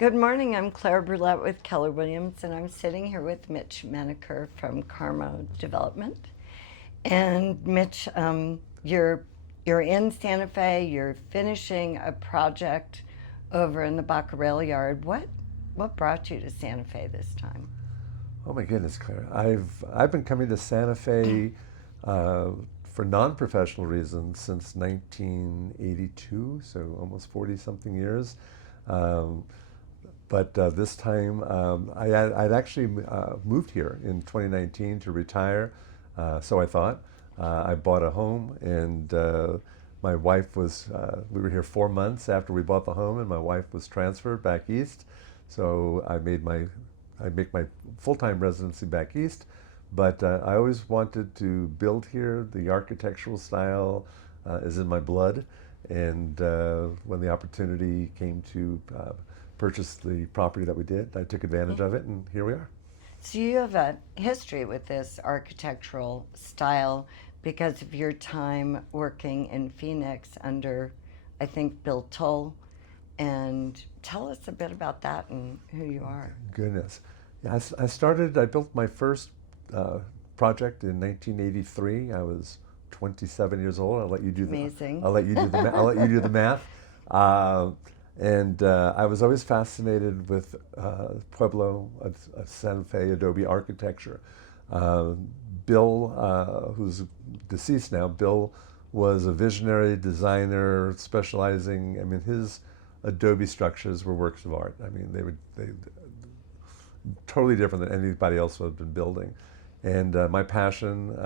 Good morning. I'm Claire Brulette with Keller Williams, and I'm sitting here with Mitch Menaker from Carmo Development. And Mitch, you're in Santa Fe. You're finishing a project over in the Baca Rail Yard. What brought you to Santa Fe this time? Oh my goodness, Claire. I've been coming to Santa Fe for non-professional reasons since 1982, so almost 40 something years. Um, but this time I'd actually moved here in 2019 to retire, so I thought. I bought a home, and my wife we were here 4 months after we bought the home, and my wife was transferred back east. So I make my full-time residency back east, but I always wanted to build here. The architectural style is in my blood, and when the opportunity came to purchase the property that we did, I took advantage of it, and here we are. So you have a history with this architectural style because of your time working in Phoenix under, I think, Bill Tull. And tell us a bit about that and who you are. Goodness. Yeah, I built my first uh, project in 1983. I was 27 years old. Amazing. I'll let you do the math. Uh, and I was always fascinated with Pueblo, Santa Fe adobe architecture. Uh, Bill, who's deceased now, Bill was a visionary designer specializing. I mean, his adobe structures were works of art. I mean, they totally different than anybody else would have been building. And my passion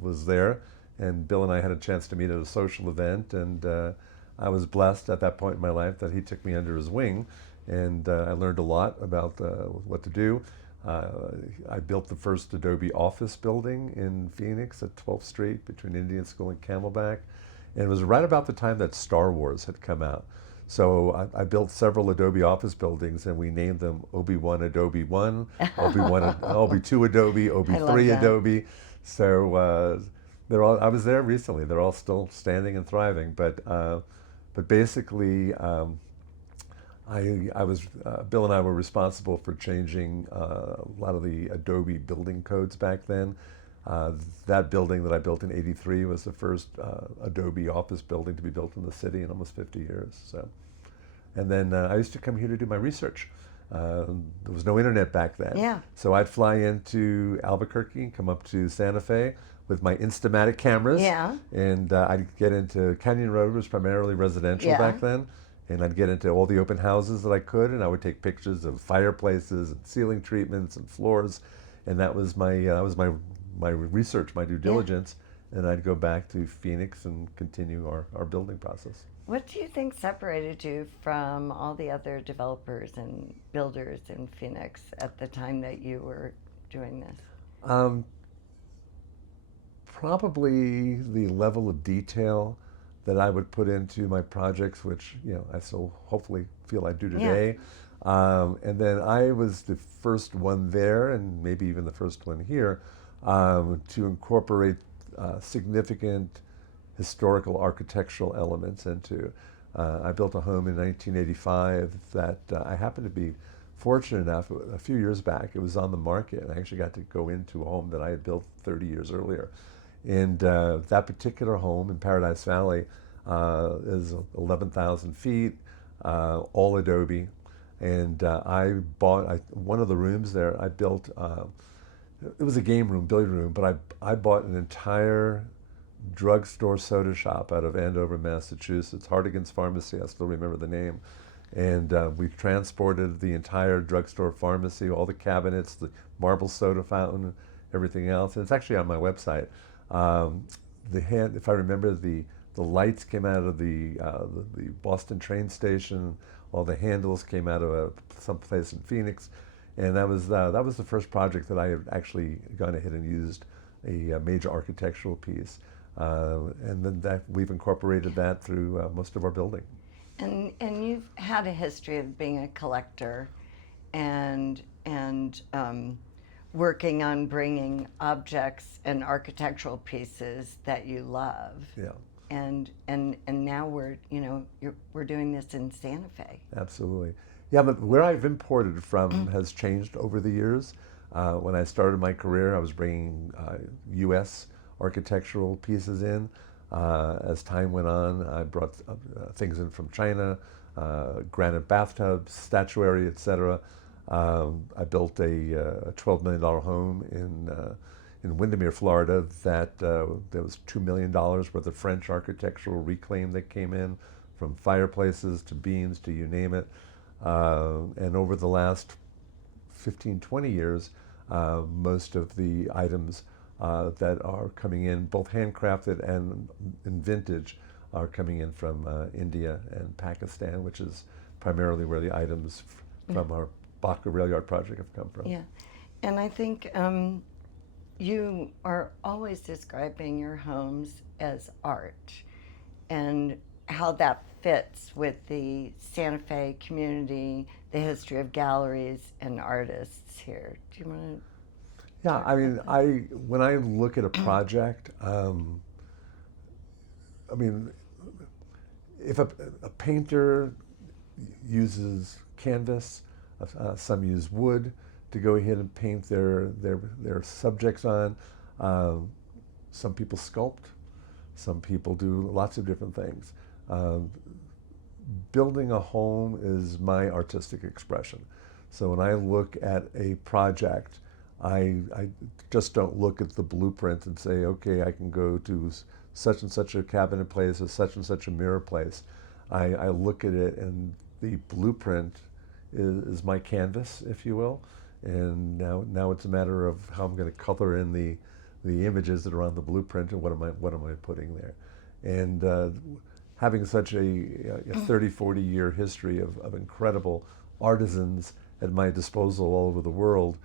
was there, and Bill and I had a chance to meet at a social event, and I was blessed at that point in my life that he took me under his wing, and I learned a lot about what to do. I built the first Adobe office building in Phoenix at 12th Street between Indian School and Camelback, and it was right about the time that Star Wars had come out. So I built several Adobe office buildings, and we named them Obi-Wan Adobe 1, Obi-Wan, Obi-2 Adobe, I love Obi-3 that. Adobe. So I was there recently. They're all still standing and thriving. But basically, Bill and I were responsible for changing a lot of the Adobe building codes back then. That building that I built in '83 was the first Adobe office building to be built in the city in almost 50 years. So, and then I used to come here to do my research. There was no internet back then, Yeah. so I'd fly into Albuquerque, come up to Santa Fe with my Instamatic cameras, Yeah. and I'd get into Canyon Road, was primarily residential Yeah. back then, and I'd get into all the open houses that I could, and I would take pictures of fireplaces and ceiling treatments and floors, and that was my research, my due Yeah. diligence, and I'd go back to Phoenix and continue our building process. What do you think separated you from all the other developers and builders in Phoenix at the time that you were doing this? Um, Probably the level of detail that I would put into my projects, which I so hopefully feel I do Yeah. today. And then I was the first one there, and maybe even the first one here, to incorporate significant historical architectural elements into. I built a home in 1985 that I happened to be fortunate enough, a few years back, it was on the market, and I actually got to go into a home that I had built 30 years earlier. And that particular home in Paradise Valley is 11,000 feet, all adobe. And one of the rooms there, I built, it was a game room, billiard room, but I bought an entire drugstore soda shop out of Andover, Massachusetts, Hardigan's Pharmacy, I still remember the name. And we transported the entire drugstore pharmacy, all the cabinets, the marble soda fountain, everything else. And it's actually on my website. Um, if I remember, the lights came out of the Boston train station. All the handles came out of some place in Phoenix, and that was the first project that I had actually gone ahead and used a major architectural piece, and then that we've incorporated that through most of our building. And you've had a history of being a collector, and working on bringing objects and architectural pieces that you love. Yeah, And now we're doing this in Santa Fe. absolutely. Yeah, but where I've imported from has changed over the years. When I started my career, I was bringing U.S. architectural pieces in. As time went on, I brought things in from China, granite bathtubs, statuary, etc. I built a $12 million home in Windermere, Florida, that there was $2 million worth of French architectural reclaim that came in, from fireplaces to beams to you name it. And over the last 15, 20 years, most of the items that are coming in, both handcrafted and in vintage, are coming in from India and Pakistan, which is primarily where the items from our Baca Rail Yard project have come from. Yeah, and I think you are always describing your homes as art, and how that fits with the Santa Fe community, the history of galleries and artists here. Do you want to? Yeah, I mean, when I look at a project, I mean, if a painter uses canvas, some use wood to go ahead and paint their subjects on. Some people sculpt. Some people do lots of different things. Building a home is my artistic expression. So when I look at a project, I just don't look at the blueprint and say, okay, I can go to such and such a cabinet place or such and such a mirror place. I look at it, and the blueprint is my canvas, if you will. And now it's a matter of how I'm going to color in the images that are on the blueprint, and what am I putting there. And having such a 30, 40 year history of incredible artisans at my disposal all over the world,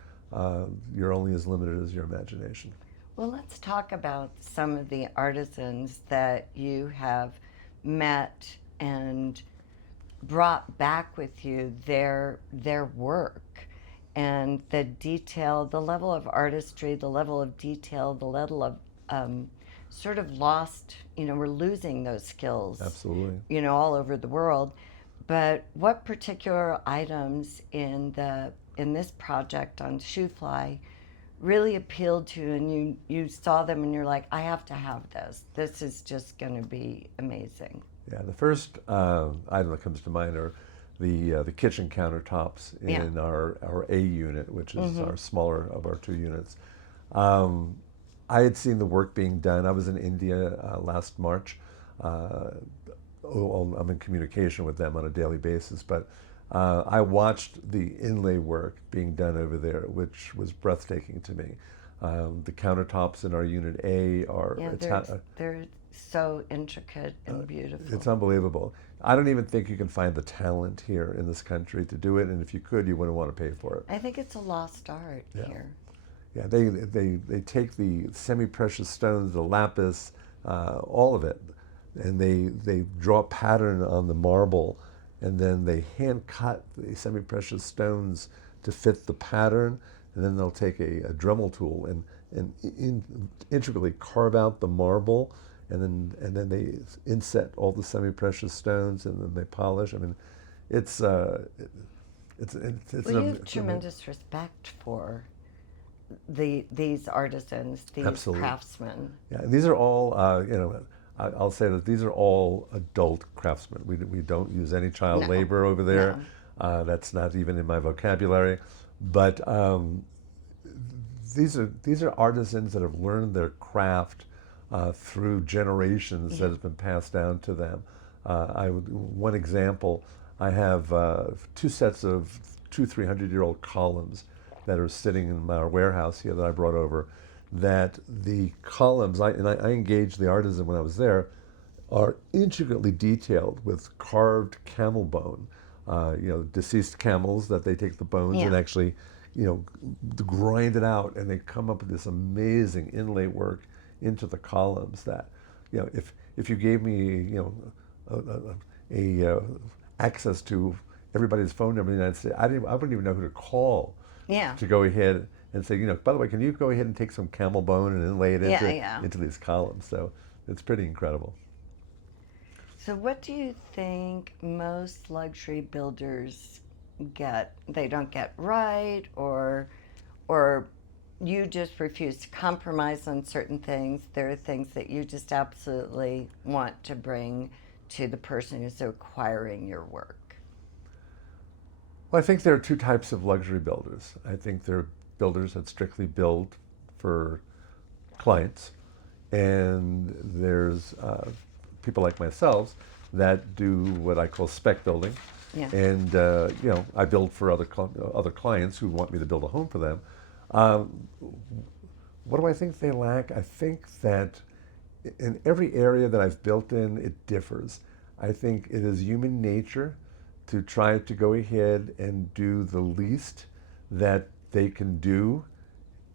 you're only as limited as your imagination. Well, let's talk about some of the artisans that you have met and brought back with you, their work and the detail, the level of artistry, the level of detail, the level of sort of lost, we're losing those skills. Absolutely. All over the world. But what particular items in this project on Shoefly really appealed to you, and you saw them and you're like, I have to have this. This is just going to be amazing. Yeah, the first item that comes to mind are the kitchen countertops in our A unit, which is our smaller of our two units. I had seen the work being done. I was in India last March. I'm in communication with them on a daily basis, but I watched the inlay work being done over there, which was breathtaking to me. The countertops in our Unit A are they're so intricate and beautiful. It's unbelievable. I don't even think you can find the talent here in this country to do it, and if you could, you wouldn't want to pay for it. I think it's a lost art here. Yeah, they take the semi-precious stones, the lapis, all of it, and they draw a pattern on the marble, and then they hand cut the semi-precious stones to fit the pattern, and then they'll take a Dremel tool and intricately carve out the marble, and then they inset all the semi-precious stones, and then they polish. I mean, it's well, you have tremendous respect for these artisans, these Absolutely. Craftsmen. Yeah, these are all, I'll say that these are all adult craftsmen. We don't use any child labor over there. No. That's not even in my vocabulary. But these are artisans that have learned their craft through generations that has been passed down to them. One example, I have two sets of 300-year-old columns that are sitting in our warehouse here that I brought over, that the columns, I engaged the artisan when I was there, are intricately detailed with carved camel bone, deceased camels that they take the bones and actually, grind it out, and they come up with this amazing inlay work into the columns that, if you gave me, access to everybody's phone number in the United States, I wouldn't even know who to call. To go ahead and say, by the way, can you go ahead and take some camel bone and inlay it into these columns? So it's pretty incredible. So what do you think most luxury builders don't get right, or you just refuse to compromise on certain things. There are things that you just absolutely want to bring to the person who's acquiring your work. Well, I think there are two types of luxury builders. I think there are builders that strictly build for clients, and there's people like myself that do what I call spec building. Yeah. And I build for other clients who want me to build a home for them. Um, what do I think they lack? I think that in every area that I've built in, it differs. I think it is human nature to try to go ahead and do the least that they can do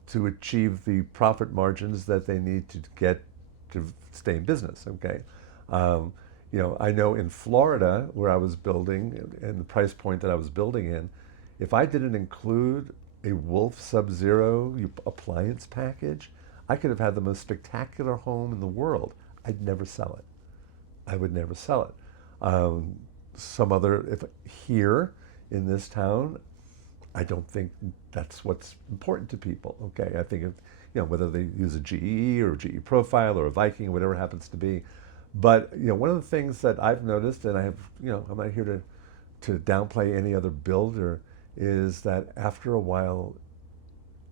to achieve the profit margins that they need to get to stay in business, okay? I know in Florida, where I was building, and the price point that I was building in, if I didn't include a Wolf Sub-Zero appliance package, I could have had the most spectacular home in the world. I'd never sell it. I would never sell it. If here in this town, I don't think that's what's important to people. Okay, I think whether they use a GE or a GE Profile or a Viking or whatever it happens to be. But one of the things that I've noticed, and I'm not here to downplay any other builder, is that after a while,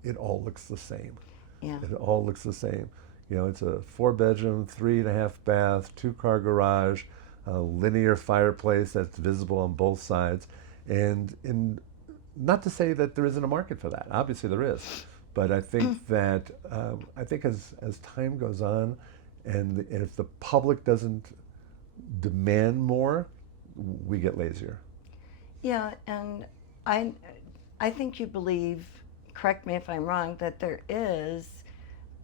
it all looks the same. Yeah. It all looks the same. It's a 4-bedroom, 3.5 bath, 2-car garage, a linear fireplace that's visible on both sides, and not to say that there isn't a market for that. Obviously there is, but I think that as time goes on, and if the public doesn't demand more, we get lazier. Yeah, and I think you believe, correct me if I'm wrong, that there is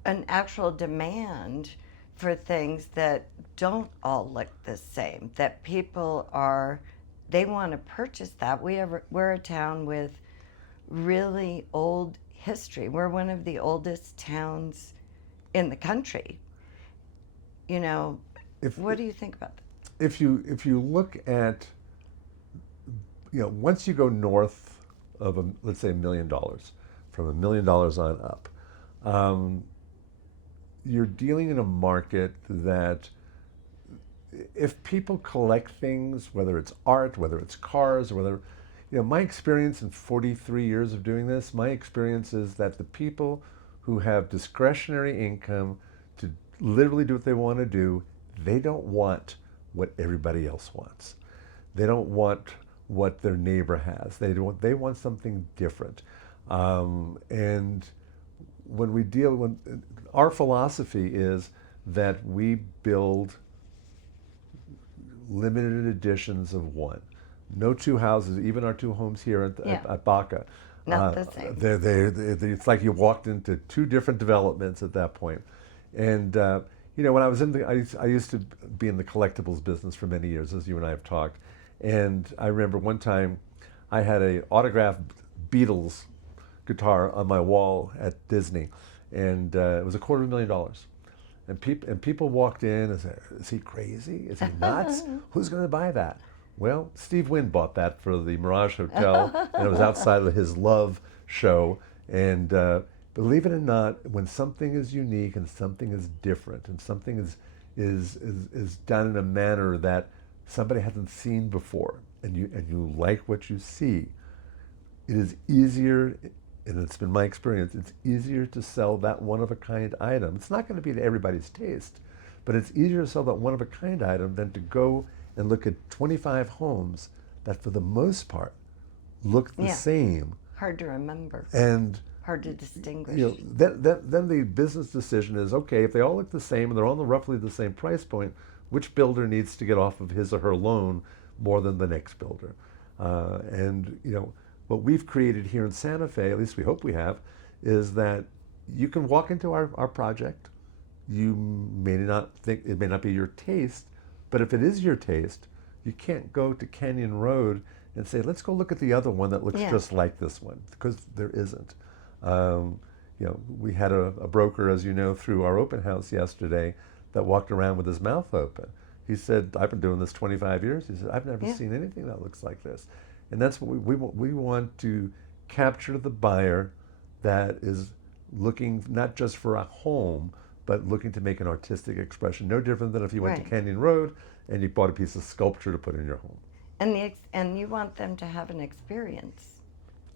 an actual demand for things that don't all look the same, that they want to purchase that. We're a town with really old history. We're one of the oldest towns in the country. What do you think about that? If you look at, once you go north of let's say $1 million, from $1 million on up, you're dealing in a market that if people collect things, whether it's art, whether it's cars, or my experience in 43 years of doing this, my experience is that the people who have discretionary income to literally do what they want to do, they don't want what everybody else wants. They don't want what their neighbor has. They want something different. And when our philosophy is that we build limited editions of one. No two houses, even our two homes here at Baca. Not the same. It's like you walked into two different developments at that point. And when I was I used to be in the collectibles business for many years, as you and I have talked. And I remember one time I had an autographed Beatles guitar on my wall at Disney, and it was $250,000. And people walked in and said, "Is he crazy? Is he nuts? Who's going to buy that?" Well, Steve Wynn bought that for the Mirage Hotel, and it was outside of his Love show. And believe it or not, when something is unique and something is different and something is done in a manner that somebody hasn't seen before, and you like what you see, it is easier. And it's been my experience, it's easier to sell that one-of-a-kind item. It's not going to be to everybody's taste, but it's easier to sell that one-of-a-kind item than to go and look at 25 homes that, for the most part, look the same. Hard to remember. And hard to distinguish. Then the business decision is, okay, if they all look the same and they're all roughly the same price point, which builder needs to get off of his or her loan more than the next builder? What we've created here in Santa Fe, at least we hope we have, is that you can walk into our project. You may not think, it may not be your taste, but if it is your taste, you can't go to Canyon Road and say, let's go look at the other one that looks just like this one, because there isn't. We had a broker, as you know, through our open house yesterday that walked around with his mouth open. He said, I've been doing this 25 years. He said, I've never seen anything that looks like this. And that's what we want to capture the buyer that is looking not just for a home, but looking to make an artistic expression. No different than if you went to Right. Canyon Road and you bought a piece of sculpture to put in your home. And you want them to have an experience.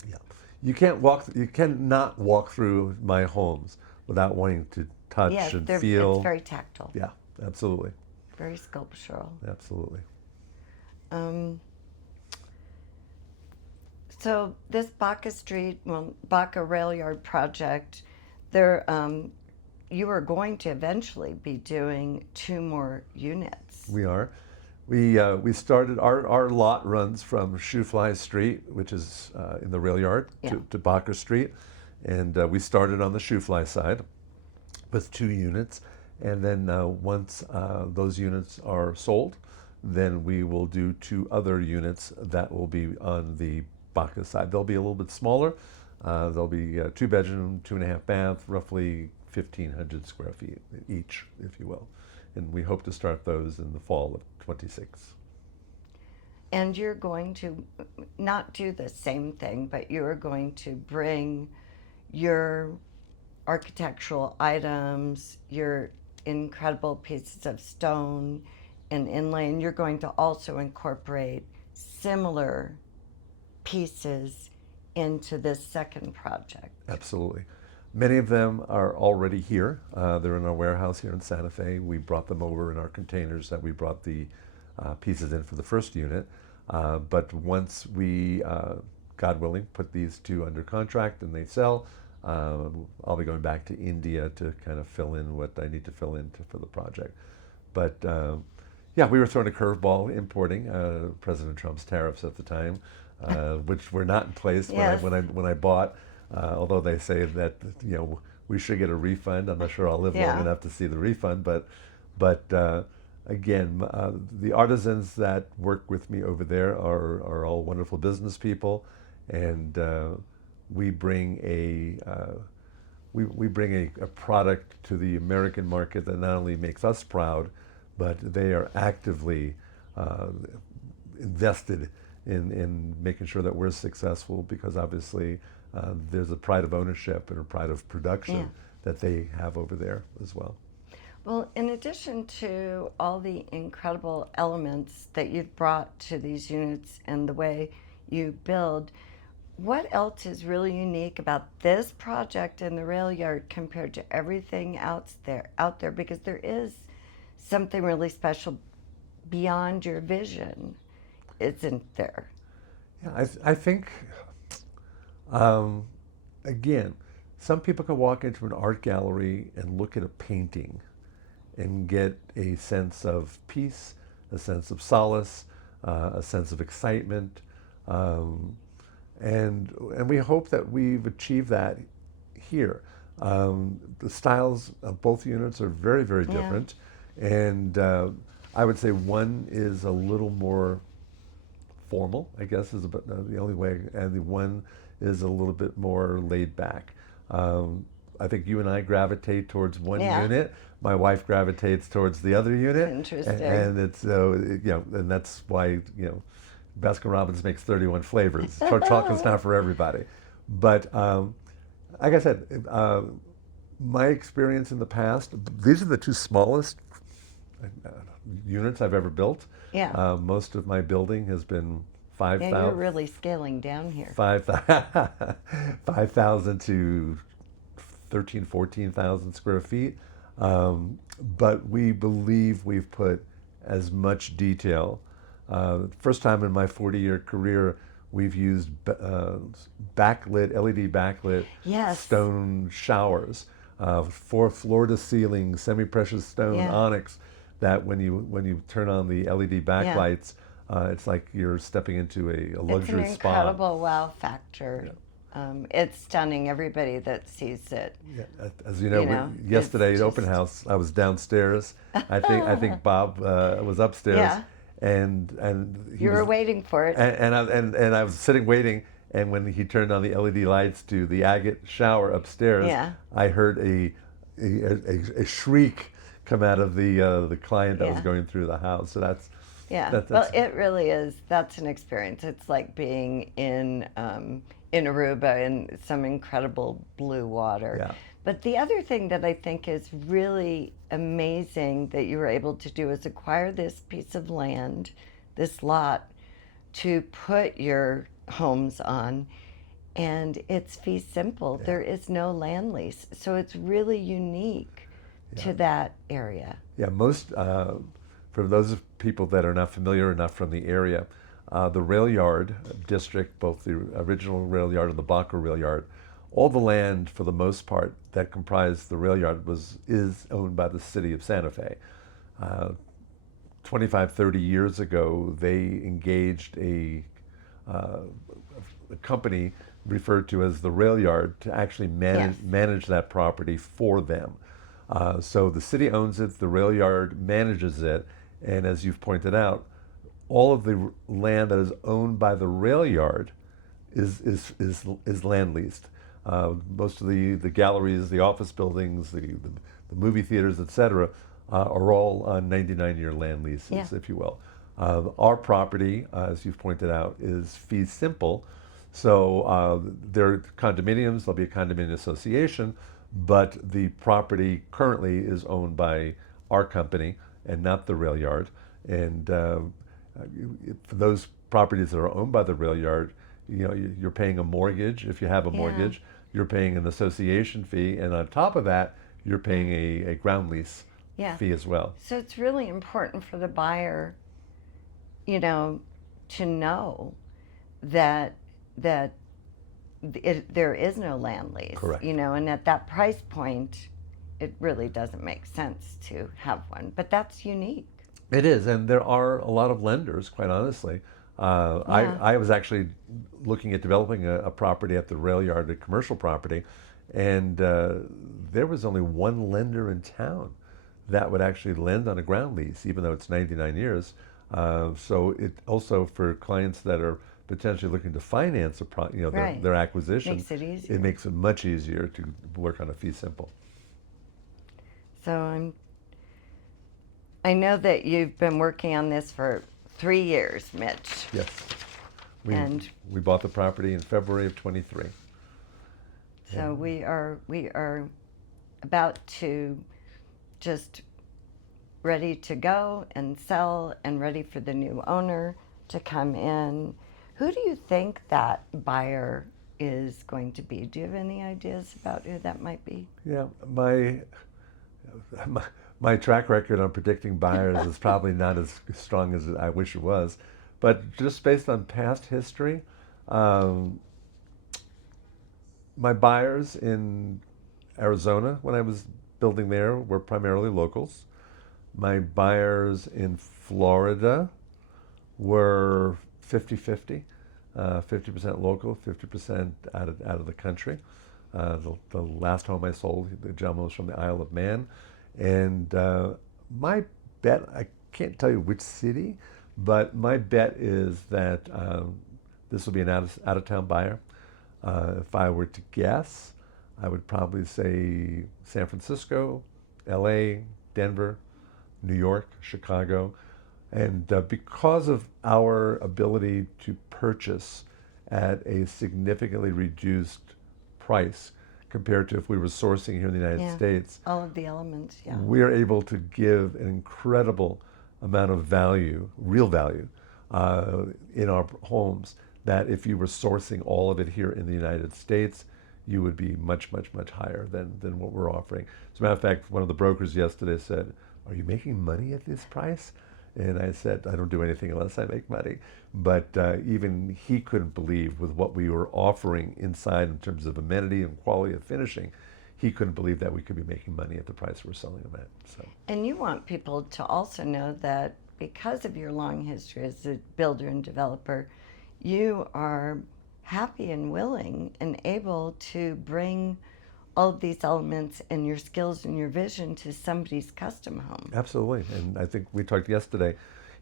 Yeah, you cannot walk through my homes without wanting to touch Yes, and it's feel. very tactile, Yeah, absolutely, very sculptural. absolutely. Um, so this Baca Rail Yard project, there, you are going to eventually be doing 2 more units. We are. We started our lot runs from Shoefly Street, which is in the rail yard, Yeah. to Baca Street, and we started on the Shoefly side with 2 units, and then once those units are sold, then we will do 2 other units that will be on the Baca side. They'll be a little bit smaller. They'll be 2-bedroom, 2.5 bath, roughly 1,500 square feet each, if you will. And we hope to start those in the fall of 26. And you're going to not do the same thing, but you're going to bring your architectural items, your incredible pieces of stone and inlay, and you're going to also incorporate similar pieces into this second project. Absolutely. Many of them are already here. They're in our warehouse here in Santa Fe. We brought them over in our containers that we brought the pieces in for the first unit. But once we, God willing, put these 2 under contract and they sell, I'll be going back to India to kind of fill in what I need to fill in for the project. But yeah, we were thrown a curveball importing President Trump's tariffs at the time, which were not in place Yes. when I bought. Although they say that we should get a refund. I'm not sure I'll live long Yeah. enough to see the refund, but again, the artisans that work with me over there are all wonderful business people, and we bring we bring a product to the American market that not only makes us proud, but they are actively invested in making sure that we're successful, because obviously there's a pride of ownership and a pride of production Yeah. that they have over there as well. Well, in addition to all the incredible elements that you've brought to these units and the way you build, what else is really unique about this project in the rail yard compared to everything else out there? Because there is something really special beyond your vision, isn't there? Yeah, I think, again, some people can walk into an art gallery and look at a painting and get a sense of peace, a sense of solace, a sense of excitement, and we hope that we've achieved that here. The styles of both units are very, very Yeah. different, and I would say one is a little more formal, I guess, is about the only way, and the one is a little bit more laid back. I think you and I gravitate towards one Yeah. unit. My wife gravitates towards the other unit. Interesting. And it's and that's why Baskin Robbins makes 31 flavors. Chocolate's not for everybody, but like I said, my experience in the past, these are the 2 smallest units I've ever built. Yeah. Most of my building has been 5,000. Yeah, you're really scaling down here. 5,000 to 13, 14,000 square feet. But we believe we've put as much detail. First time in my 40-year career, we've used backlit, LED backlit Yes. stone showers, for floor to ceiling, semi-precious stone Yeah. onyx, that when you turn on the LED backlights, it's like you're stepping into a luxury It's an spa. incredible wow factor. It's stunning. Everybody that sees it. Yeah, as you know, yesterday it's at open just- house, I was downstairs. I think Bob was upstairs, Yeah. and he You were was, waiting for it. and I was sitting waiting. And when he turned on the LED lights to the agate shower upstairs, Yeah. I heard a shriek come out of the client that was Yeah. going through the house. So Yeah. Well, That's it really is. That's an experience. It's like being in Aruba in some incredible blue water. yeah, But the other thing that I think is really amazing that you were able to do is acquire this piece of land, this lot, to put your homes on. And it's fee simple. yeah, There is no land lease. So it's really unique yeah. to that area. Yeah, most for those of people that are not familiar or not from the area, the rail yard district, both the original rail yard and the Baca rail yard, all the land for the most part that comprised the rail yard is owned by the city of Santa Fe. Uh, 25, 30 years ago, they engaged uh, a company referred to as the rail yard to actually Yes. manage that property for them. So the city owns it, the rail yard manages it, and as you've pointed out, all of the land that is owned by the rail yard is land leased. Most of the galleries, the office buildings, the movie theaters, etc., are all on 99-year land leases, Yeah. if you will. Our property, as you've pointed out, is fee simple. So there are condominiums, there'll be a condominium association, but the property currently is owned by our company and not the rail yard. And for those properties that are owned by the rail yard, you're paying a mortgage. If you have a Yeah. mortgage, you're paying an association fee, and on top of that, you're paying a ground lease Yeah. fee as well. So it's really important for the buyer, you know, to know that that there is no land lease, Correct. and at that price point, it really doesn't make sense to have one. But that's unique. It is, and there are a lot of lenders, quite honestly. Yeah. I was actually looking at developing a property at the rail yard, a commercial property, and there was only one lender in town that would actually lend on a ground lease, even though it's 99 years. So it also, for clients that are potentially looking to finance Right. their acquisition, Makes it easier. it makes it much easier to work on a fee simple. So I know that you've been working on this for 3 years, Mitch. Yes. We, And- we bought the property in February of 23. So we are about to just ready to go and sell and ready for the new owner to come in. Who do you think that buyer is going to be? Do you have any ideas about who that might be? Yeah, my track record on predicting buyers is probably not as strong as I wish it was, but just based on past history, my buyers in Arizona when I was building there were primarily locals. My buyers in Florida were 50-50, 50% local, 50% out of the country. The last home I sold, the gentleman was from the Isle of Man. And my bet, I can't tell you which city, but my bet is that this will be an out-of-town buyer. If I were to guess, I would probably say San Francisco, LA, Denver, New York, Chicago. And because of our ability to purchase at a significantly reduced price compared to if we were sourcing here in the United Yeah. States, All of the elements, yeah. we're able to give an incredible amount of value, real value, in our homes that if you were sourcing all of it here in the United States, you would be much, much, much higher than what we're offering. As a matter of fact, one of the brokers yesterday said, "Are you making money at this price?" And I said, "I don't do anything unless I make money." But even he couldn't believe with what we were offering inside in terms of amenity and quality of finishing, he couldn't believe that we could be making money at the price we're selling them at. So And you want people to also know that because of your long history as a builder and developer, you are happy and willing and able to bring all of these elements and your skills and your vision to somebody's custom home. absolutely, and I think we talked yesterday.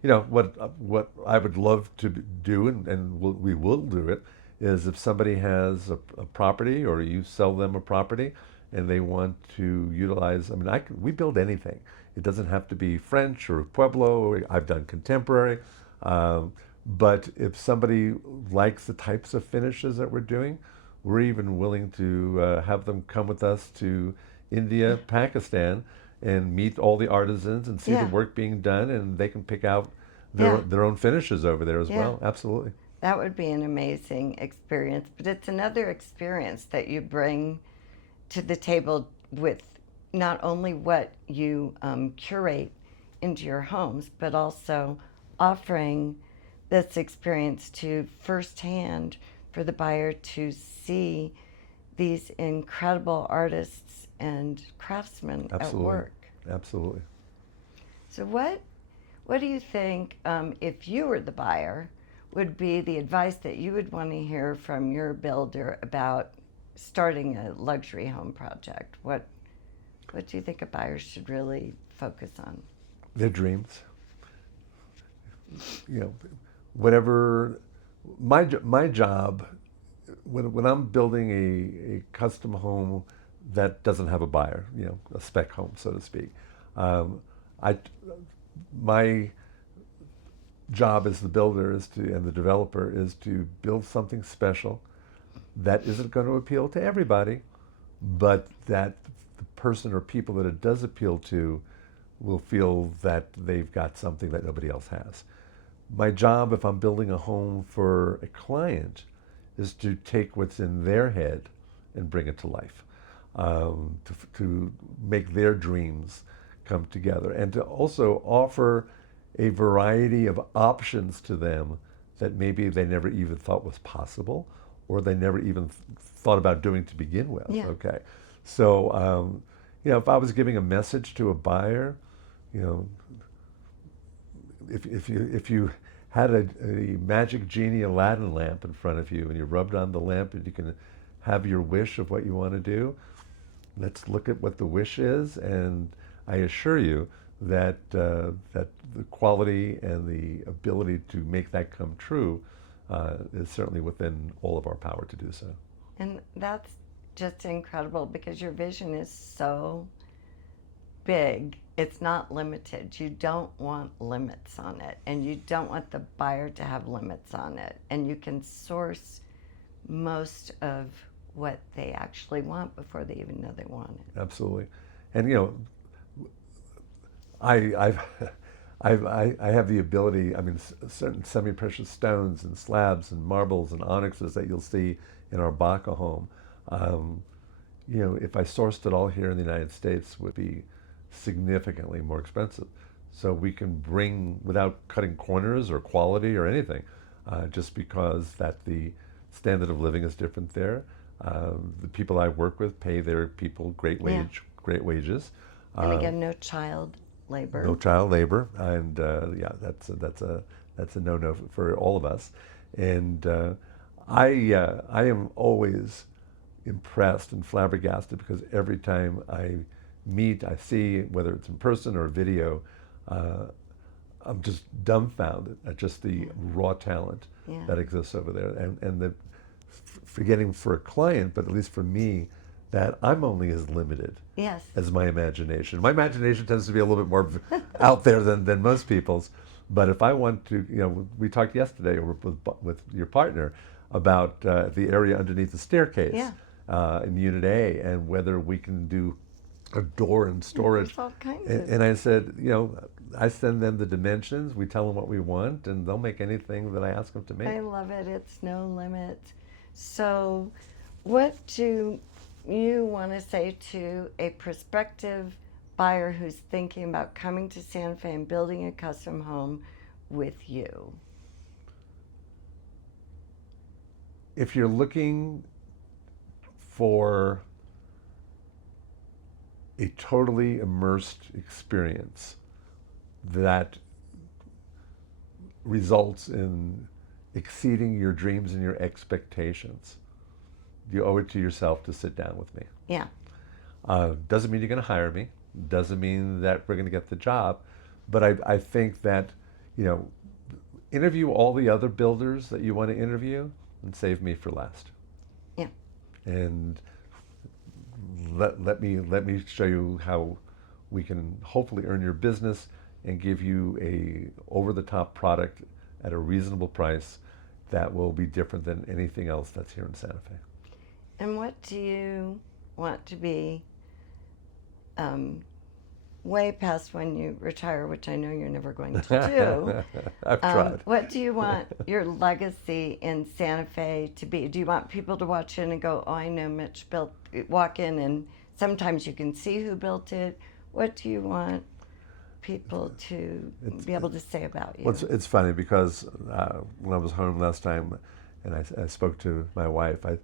What I would love to do, and we will do it, is if somebody has a property or you sell them a property and they want to utilize, I mean, we build anything. It doesn't have to be French or Pueblo. I've done contemporary. But if somebody likes the types of finishes that we're doing, we're even willing to have them come with us to India, Pakistan, and meet all the artisans and see the Yeah. work being done, and they can pick out Yeah. their own finishes over there as Yeah. well. Absolutely. That would be an amazing experience, but it's another experience that you bring to the table with not only what you curate into your homes, but also offering this experience to firsthand for the buyer to see these incredible artists and craftsmen at Absolutely. work. Absolutely. So what do you think, if you were the buyer, would be the advice that you would want to hear from your builder about starting a luxury home project? What do you think a buyer should really focus on? Their dreams. You know, whatever. My job when I'm building a custom home that doesn't have a buyer, a spec home, so to speak. I my job as the builder and the developer is to build something special that isn't going to appeal to everybody, but that the person or people that it does appeal to will feel that they've got something that nobody else has. My job, if I'm building a home for a client, is to take what's in their head and bring it to life, to make their dreams come together, and to also offer a variety of options to them that maybe they never even thought was possible, or they never even thought about doing to begin with. Yeah. Okay, so if I was giving a message to a buyer, if you had a magic genie Aladdin lamp in front of you and you rubbed on the lamp and you can have your wish of what you want to do, let's look at what the wish is, and I assure you that that the quality and the ability to make that come true is certainly within all of our power to do so. And that's just incredible because your vision is so big. It's not limited. You don't want limits on it, and you don't want the buyer to have limits on it. And you can source most of what they actually want before they even know they want it. Absolutely. And I've I have the ability. I mean, certain semi-precious stones and slabs and marbles and onyxes that you'll see in our Baca home. If I sourced it all here in the United States, would be significantly more expensive. So we can bring, without cutting corners or quality or anything, just because that the standard of living is different there. The people I work with pay their people great wages. And again, no child labor. No child labor, and that's a no-no for all of us. And I am always impressed and flabbergasted because every time I see, whether it's in person or video, I'm just dumbfounded at just the raw talent that exists over there, and forgetting for a client, but at least for me, that I'm only as limited as my imagination. My imagination tends to be a little bit more out there than most people's. But if I want to, we talked yesterday with your partner about the area underneath the staircase in Unit A, and whether we can do a door and storage. There's all kinds and I said, I send them the dimensions, we tell them what we want, and they'll make anything that I ask them to make. I love it. It's no limit. So what do you want to say to a prospective buyer who's thinking about coming to Santa Fe and building a custom home with you? If you're looking for a totally immersed experience that results in exceeding your dreams and your expectations, you owe it to yourself to sit down with me. Yeah. Doesn't mean you're going to hire me. Doesn't mean that we're going to get the job. But I think that, interview all the other builders that you want to interview and save me for last. Yeah. And let me show you how we can hopefully earn your business and give you a over-the-top product at a reasonable price that will be different than anything else that's here in Santa Fe. And what do you want to be way past when you retire, which I know you're never going to do? I've tried. What do you want your legacy in Santa Fe to be? Do you want people to watch in and go, oh, I know Mitch built, walk in and sometimes you can see who built it? What do you want people to be able to say about you? Well, it's funny because when I was home last time and I spoke to my wife, I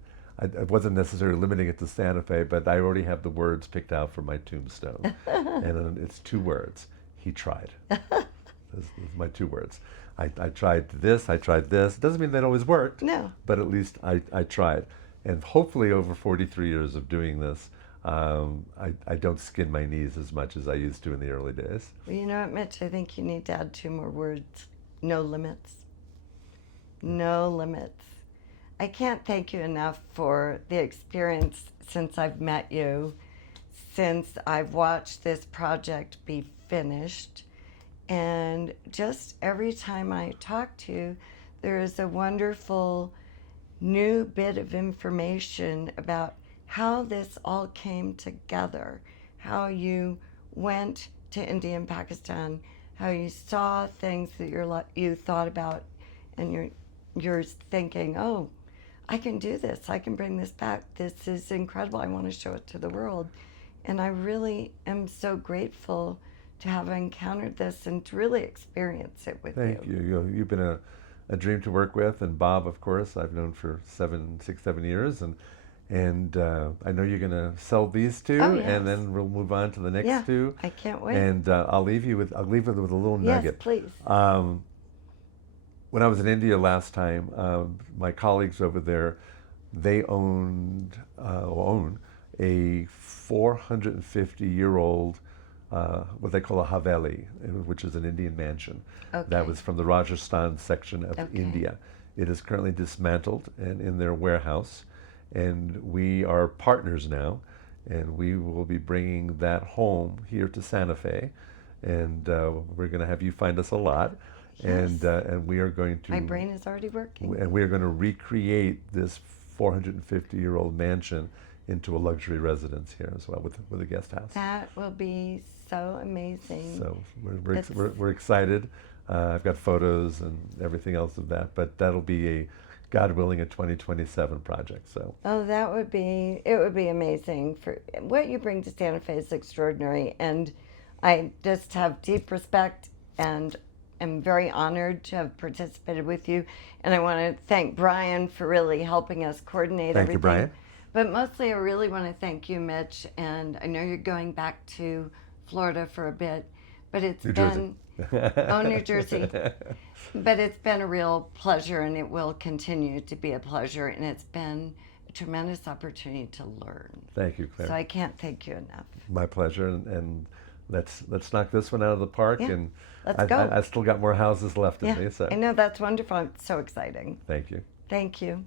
wasn't necessarily limiting it to Santa Fe, but I already have the words picked out for my tombstone. And it's 2 words. He tried. Those are my 2 words. I tried this, I tried this. It doesn't mean that always worked. No. But at least I tried. And hopefully over 43 years of doing this, I don't skin my knees as much as I used to in the early days. Well, you know what, Mitch? I think you need to add 2 more words. No limits. No limits. I can't thank you enough for the experience since I've met you, since I've watched this project be finished. And just every time I talk to you, there is a wonderful new bit of information about how this all came together, how you went to India and Pakistan, how you saw things that you thought about, and you're thinking, oh, I can do this. I can bring this back. This is incredible. I want to show it to the world. And I really am so grateful to have encountered this and to really experience it with you. Thank you. You've been a dream to work with, and Bob, of course, I've known for 7 years, and I know you're going to sell these 2, Oh, yes. and then we'll move on to the next 2. I can't wait. And I'll leave you with a little nugget. Yes, please. When I was in India last time, my colleagues over there, they own a 450-year-old, what they call a haveli, which is an Indian mansion. Okay. That was from the Rajasthan section of India. It is currently dismantled and in their warehouse, and we are partners now, and we will be bringing that home here to Santa Fe, and we're going to have you find us a lot. Yes. And we are going to. My brain is already working. And we are going to recreate this 450-year-old mansion into a luxury residence here as well, with a guest house. That will be so amazing. So we're excited. I've got photos and everything else of that, but that'll be God willing, a 2027 project. So. Oh, it would be amazing. For what you bring to Santa Fe is extraordinary, and I just have deep respect and am very honored to have participated with you. And I want to thank Brian for really helping us coordinate everything. Thank you, Brian. But mostly I really want to thank you, Mitch. And I know you're going back to Florida for a bit, but it's been New Jersey. But it's been a real pleasure, and it will continue to be a pleasure. And it's been a tremendous opportunity to learn. Thank you, Claire. So I can't thank you enough. My pleasure, and let's knock this one out of the park. Yeah, and let's go. I still got more houses left in me. So I know, that's wonderful. It's so exciting. thank you. Thank you.